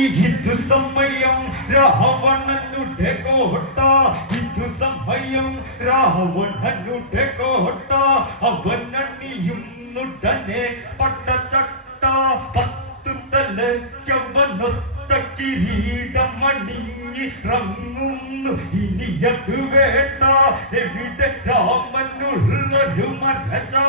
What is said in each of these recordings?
സമയം രാവണനുടെ കോട്ട ഇത് സമയം രാവണനുടെ കോട്ട അവനണിയുന്നുടനെ പട്ടച്ചട്ട പത്ത് തലയ്ക്കവനൊത്ത കിരീടം അണിഞ്ഞിറങ്ങുന്നു ഇനിയത് വേണ്ട. എവിടെ രാമനുള്ളൊരു മരചാട്ട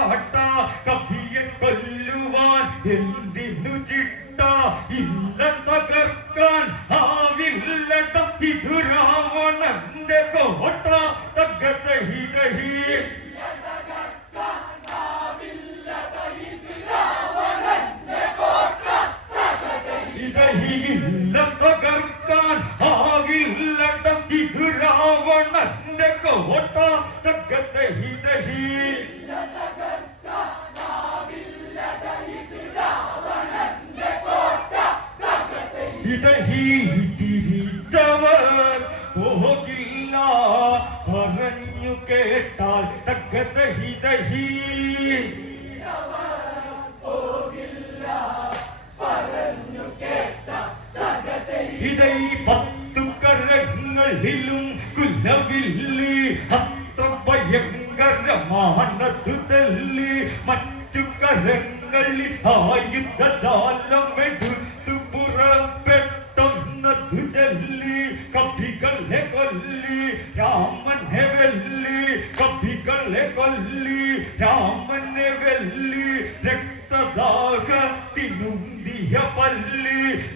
തിരിച്ചവർ പോകില്ല. പറഞ്ഞു കേട്ടാൽ തകതഹിതഹി ഇതൈ പത്തു കരങ്ങളിലും കുലവില്ലി അത്ര ഭയങ്കരമാണത് തല്ലി. മറ്റു കരങ്ങളിൽ ആയുധജാലം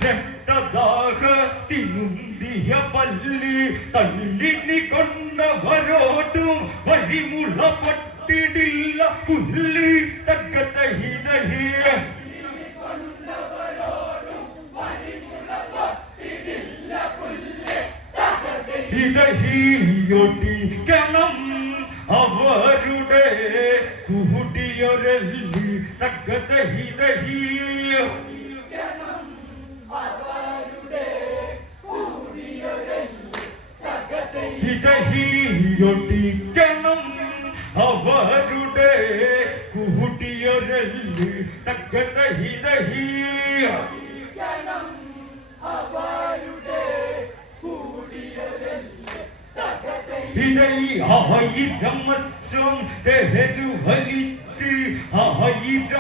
രക്തദാഹത്തിനുന്തിയ പല്ലി തല്ലിനി കൊണ്ടവരോടും വഴിമുള പൊട്ടിടില്ല പുല്ലി തക്കതഹിതഹിയ ഇതഹിയൊടിക്കണം അവരുടെ കുടിയൊരല്ലി തക്കതഹിതഹി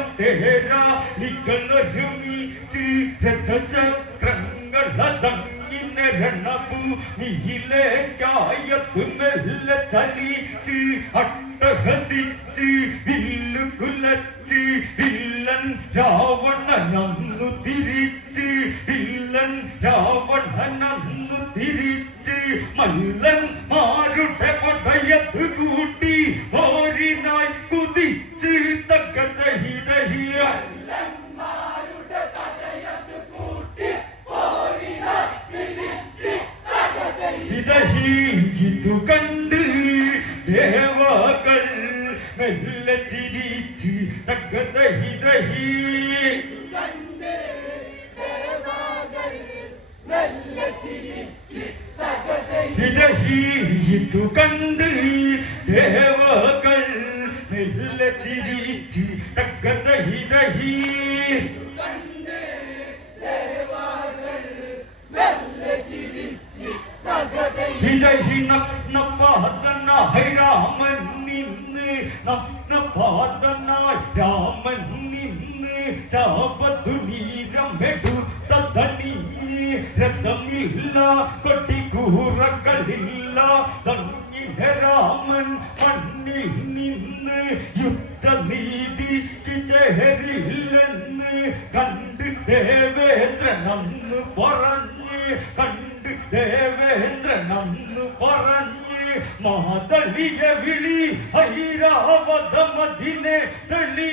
ആയിരം തേരാളികളൊരുമിച്ച് രഥചക്രങ്ങളതങ്ങിനെ രണഭൂമിയിലേക്കായത്തു മെല്ലെ ചലിച്ച് അട്ടഹസിച്ച് വില്ലു കുലച്ച് വില്ലൻ രാവണനന്നു തിരിച്ച് വില്ലൻ രാവണനന്നു തിരിച്ച് മല്ലൻ മാരുടെ പടയത് കൂട്ടി ഓരിനായി കുതിച്ച് തകതഹിതഹിയ ഇതഹി ഇതു കണ്ട് ദേവകൾ മെല്ലെ ചിരിച്ച് തക്ക ദഹി ദഹി ഇതു കണ്ട് ദേവകൾ മെല്ലെ ചിരിച്ച് തകതഹിതഹി ഇതഹി നഗ്നപാദനായി രാമൻ നിന്ന്. നഗ്നപാദനായി രാമൻ നിന്ന്. ചാപത്തു നീരം എടുത്തതണിഞ്ഞ് രഥമില്ല കൊട്ടിക്കൂറകളില്ല ಬಿಯ ಬಿಳಿ ಹಹಿರ ಅವಧ ಮದಿನೆ ತಳಿ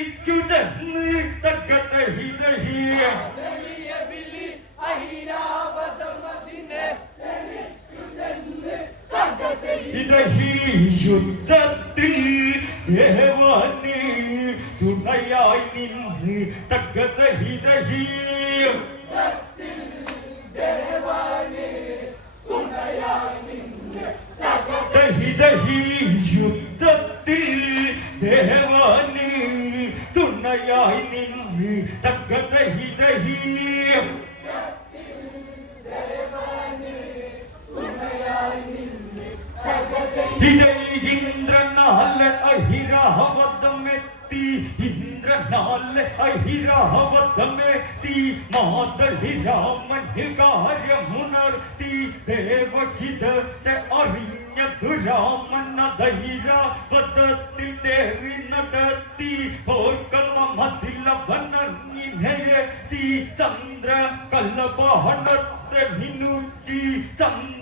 ीरावतमेति मादलिरामन्यकारमुनर्ति देवहित ते अरिञ्यधुरामन्नधैरा वदति देवि नटति भोर्कलमधिलवनर्निभयति चन्द्रकल्पहनत्ते विनुति चन्द्र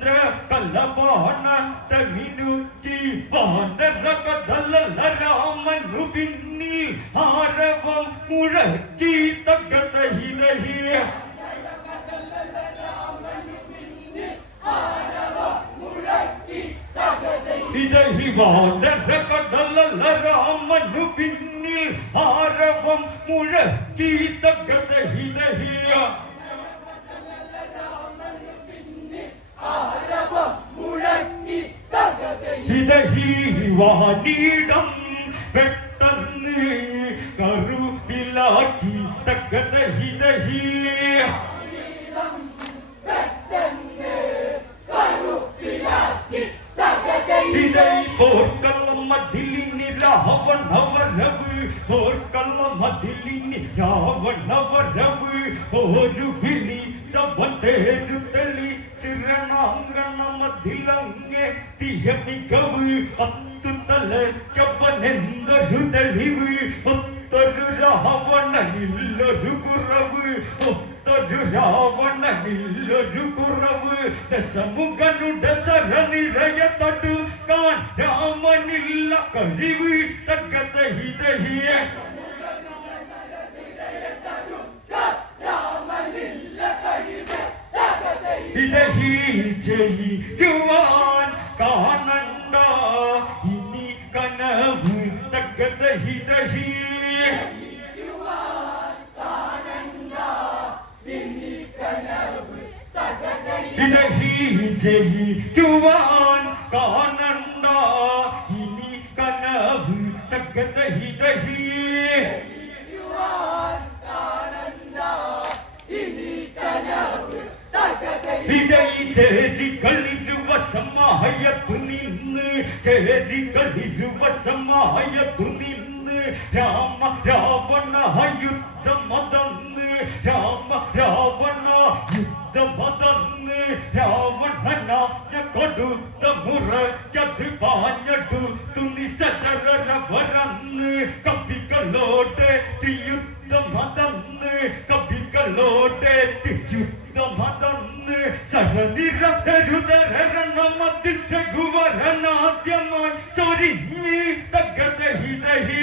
ഇതഹി വാനര കടല രാമനു പിന്നിൽ ആരവം മുഴക്കി തകത ഹിതഹിയ ഇതഹീവാനീടം പെട്ടെന്ന് കറുപ്പിലാക്കി തക്കത ഹിതഹീ ഇതൈ പോർക്കള്ളം മതിലിനി രാവണവരവ് പോർക്കള്ളം മതിലിനി രാവണവരവ് ഒരു വിളി ചവന്തേരു തെളി ചിരണാങ്കണ മതിലങ്ങെ തിയ മികവ് പത്തു തലക്കവനെന്തൊരു തെളിവ് ഒത്തൊരു രാവണനില്ലൊരു കുറവ് ഒത്തൊരു രാവണനില്ലൊരു കുറവ് ദശമുഖനുടെ സരനിരയ ka hiwi taka te hiwi e. Vijay ചേരികളിരുവശമായത്തു നിന്ന് ചേരികളിരുവശമായത്തു നിന്ന് രാമ രാവണ യുദ്ധമതന്ന് രാമ രാവണ യുദ്ധമതന്ന് രാവണനായ കൊടുത്ത മുറയ്ക്കത് പാഞ്ഞടു തുണി സചരവരന്ന് കവികളോടെ യുദ്ധമതന്ന് ചൊരിഞ്ഞ് തകതഹിതഹിയ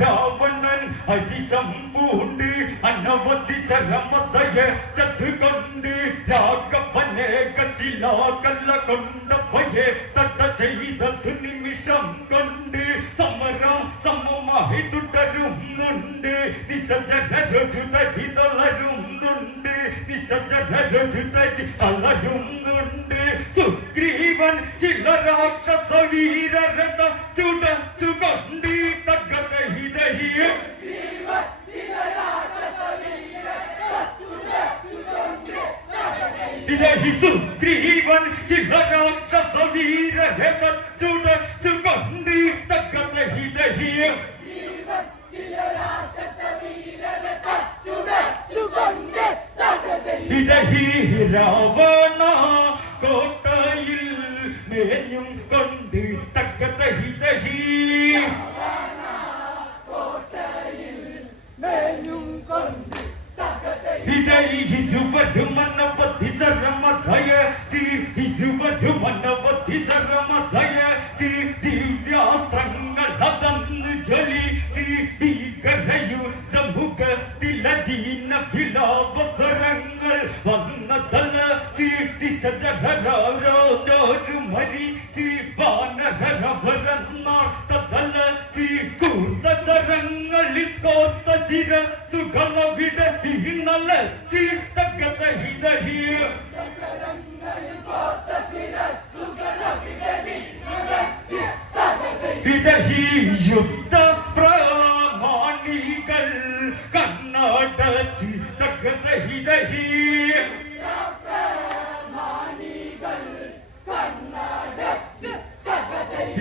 രാവണൻ ഹരിശം പൂണ്ട് അനവധി ശരമതയെ ചത് കൊണ്ട് രാഘവനെ കശിലാകല്ല കൊണ്ടപ്പോയെ തട്ട ചെയ്തത് നിമിഷം കൊണ്ട് സമരം സമമായി തുടരുന്നുണ്ട്. നിസജരൊരു തരി തളരുന്നുണ്ട് നിസജരൊരു തരി തളരുന്നുണ്ട് സുഗ്രീവൻ ചില രാക്ഷസ വീരരഥ ചുടച്ചുകൊണ്ട് തകത തകത ഹിതഹിയ ഹിതഹി കൊണ്ട് ഹിരുവരുമനവധിസരമധയ ചി ഹിരുവരുമനവധിസരമധയ ചി ദിവ്യാസ്ത്രങ്ങൾ അതന്ന് ജലി ചി ഭീകരയുദ്ധമുഖത്തിലധീന വിലാപസരങ്ങൾ വന്നതല ചീട്ടി സജഹരാരോരോരു മരി ചീ വാനഹരവരങ്ങൾ കൂർത്ത സരങ്ങളിൽ കോർത്ത ശിരസുകളവിട വീണലച്ച് തക്കത ഹിതഹിയ വിദഹി യുദ്ധ പ്രാമാണികൾ കണ്ണടച്ച് തകത ഹിതഹി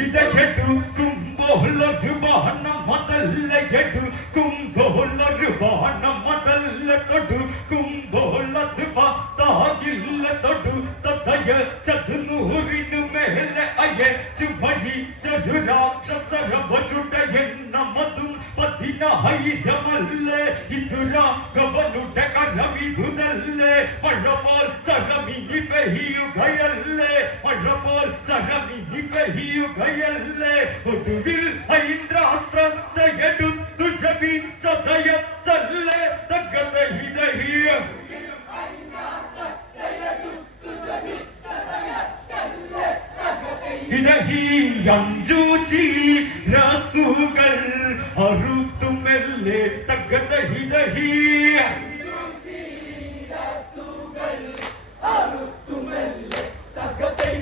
ഇതെടുക്കുമ്പോൾ ഒരു ബാണം അതല്ല എടുക്കുമ്പോൾ ഒരു ബാണം അതല്ല തൊടുക്കുമ്പോൾ അത് പത്താകില്ല തൊടു തതയ ചതുനൂറിനു മേലെ അയച്ചു വഹിച്ചൊരു രാക്ഷസരവരുടെ എണ്ണമതും പതിനായിരമല്ലേ ഇതുരാഘവനുടെ കരവിധുതല്ലേ മഴപോൽ പെയ്യുകയല്ലേ ഒടുവിൽ ഐന്ദ്രാസ്ത്രത്തെ എടുത്തു ജപിച്ചതയച്ചല്ലേ തകത ഹിതഹിയം ഇതഹീയഞ്ചൂശി രാസുകൾ അറുത്തുമെല്ലെ? തകത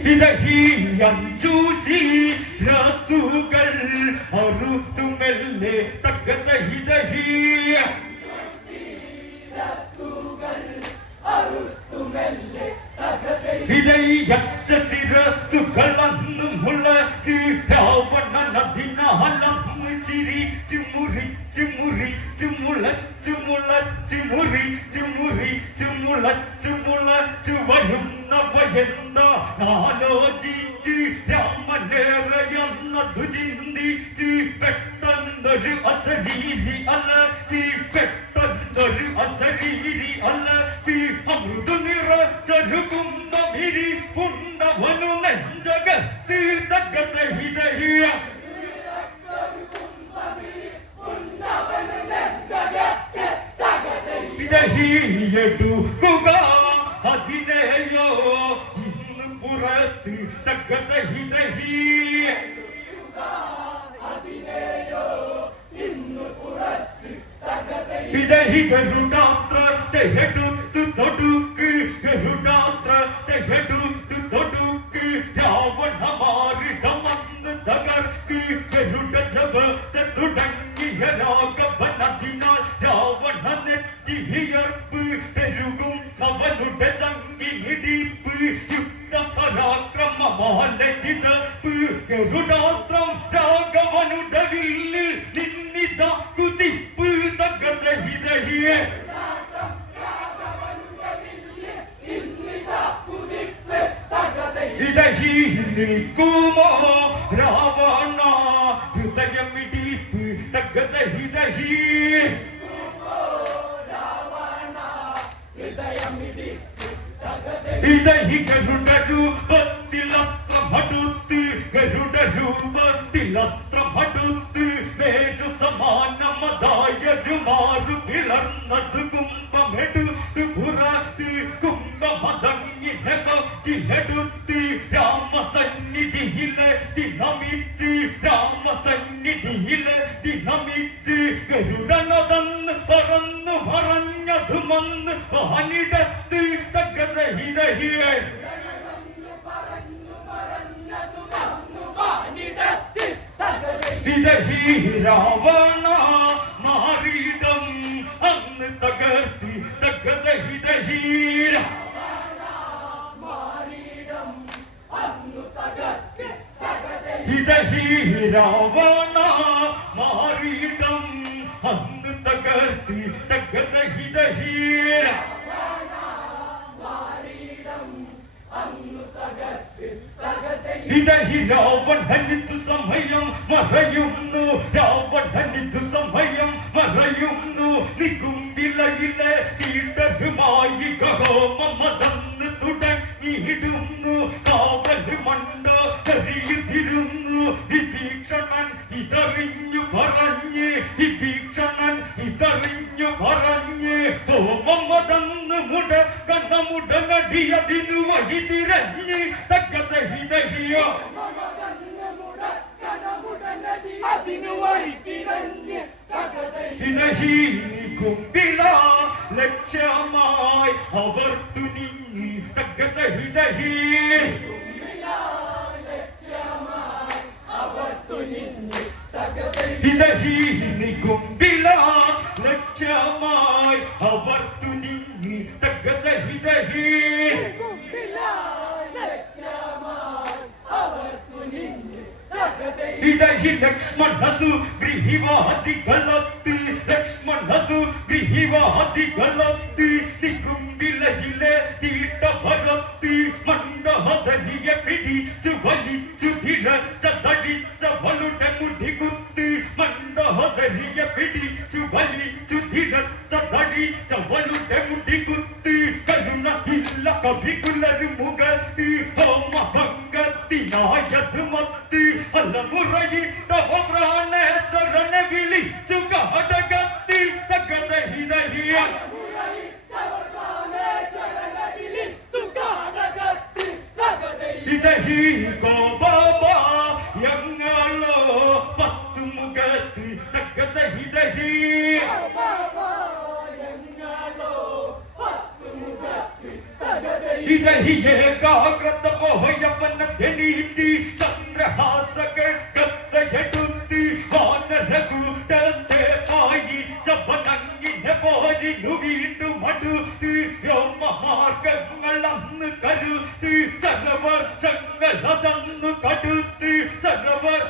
ഹിതഹീയ ഇതഹീയഞ്ചൂശി രാസുകൾ അറുത്തുമെല്ലെ തകത ഹിതഹീയ ഇതയ്യറ്റ ശിരസുകളന്ന് മുളച്ച് രാവണനതിനാലന്ന് ചിരിച്ച് മുറിച്ച് മുറിച്ച് മുളച്ച് മുളച്ച് മുറിച്ച് മുറിച്ച് മുളച്ച് മുളച്ച് വരുന്ന ആലോചിച്ച് രാമനേറെയെന്നതു ചിന്തിച്ച് പെട്ടെന്നൊരു അസരീരി അലച്ച് പെട്ടെന്നൊരു അസരീരി അലച്ച് അമൃത നിറച്ചൊരുകുമ്പമിരി പുണ്ടവനു നെഞ്ചകത്ത് തകത ഹിതഹിയ ഇതഹിയെടുക്കുക അതിനെയോ ഇന്ന് പുറത്ത് തകത ഹിതഹിയ ഇതഹി ഗരുഡാത്രത്തെ എടുത്ത് തൊടുക്ക്. ഇതഹി രാവണ മാറിടം. അന്ന് തകർത്തി തകതഹിതഹീര ഇതഹി രാവണ മാറിടം. അന്ന് തകർത്തി തകതഹിതഹീര ഇതഹി രാവണനിതു I beg you, ಇದಾಗಿ ಲಕ್ಷ್ಮಣ ಹಸು ಗ್ರಿಹಿವ ಹತಿ ಗಲ್ಲತ್ತಿ ಲಕ್ಷ್ಮಣ ಹಸು ಗ್ರಿಹಿವ Ready? no puedo.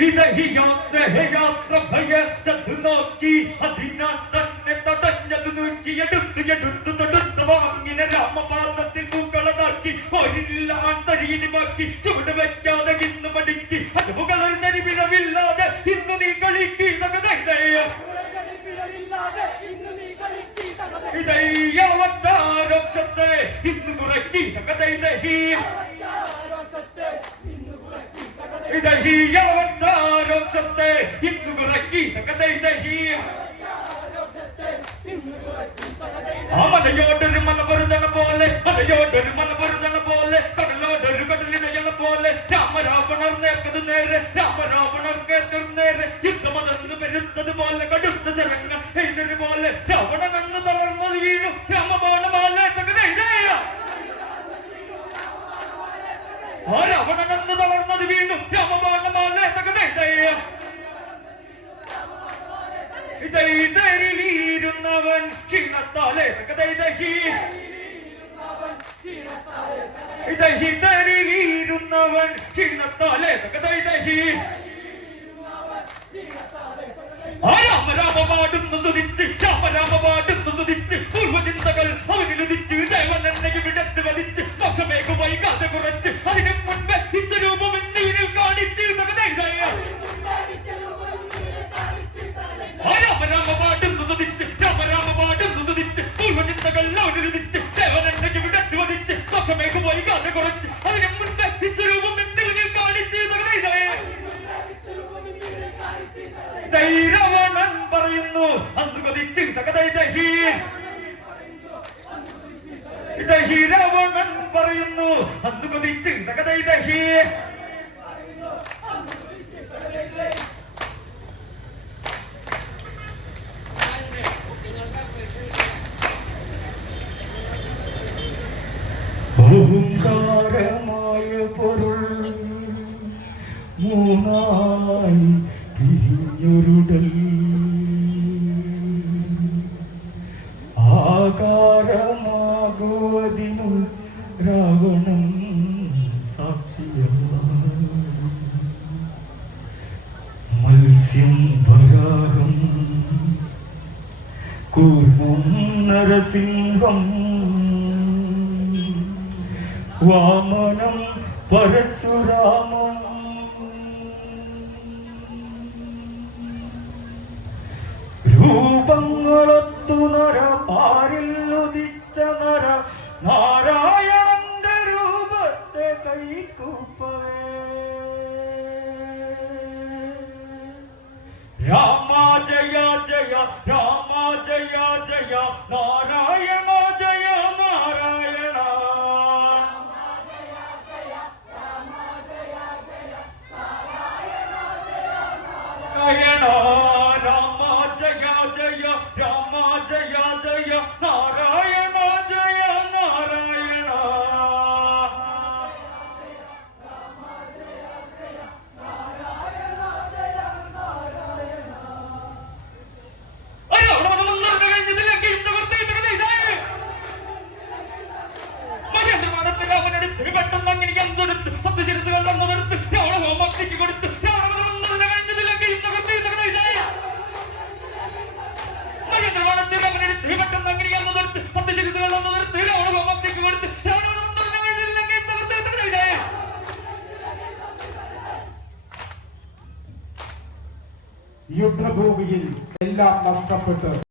ഇതഹിയാത്ര ഭയശ്രദ്ധനോക്കി അതിനാൽ തന്നെ തടഞ്ഞത് നൂറ്റി എടുത്ത് എടുത്ത് തൊടുത്ത് വാങ്ങിന രാമപാദത്തിൽ പൂക്കളതാക്കി പോരില്ല ആന്തരീനുമാക്കി ചുവട് വെക്കാതെ ഇന്ന് മടിക്ക് അതുമുകളൊരു തരിവിടവില്ലാതെ ഇന്ന് നീ കളിക്ക് തകതയോ ഇതയ്യാവത്താരോക്ഷത്തെ ഇന്ന് കുറയ്ക്കി തകതൈതഹീ ഇതഹീയാവത്താരോക്ഷത്തെ ഇന്ന് വിറക്കി തകത ഇതഹീയ മലയോടൊരു മലപൊരുതണ പോലെ മലയോടൊരു മലപൊരുതണ പോലെ കടലോടൊരു കടലിനയണ പോലെ രാമരാവണർ നേർക്കത് നേരെ രാമരാവണർ കേട്ടത് ക്ഷീണത്താലേ തകതൈതഹി ആരാമരാമ പാടുന്നത് നിശ്ചിക്കാമ Oh, രൂപങ്ങളൊത്തു పెట్టారు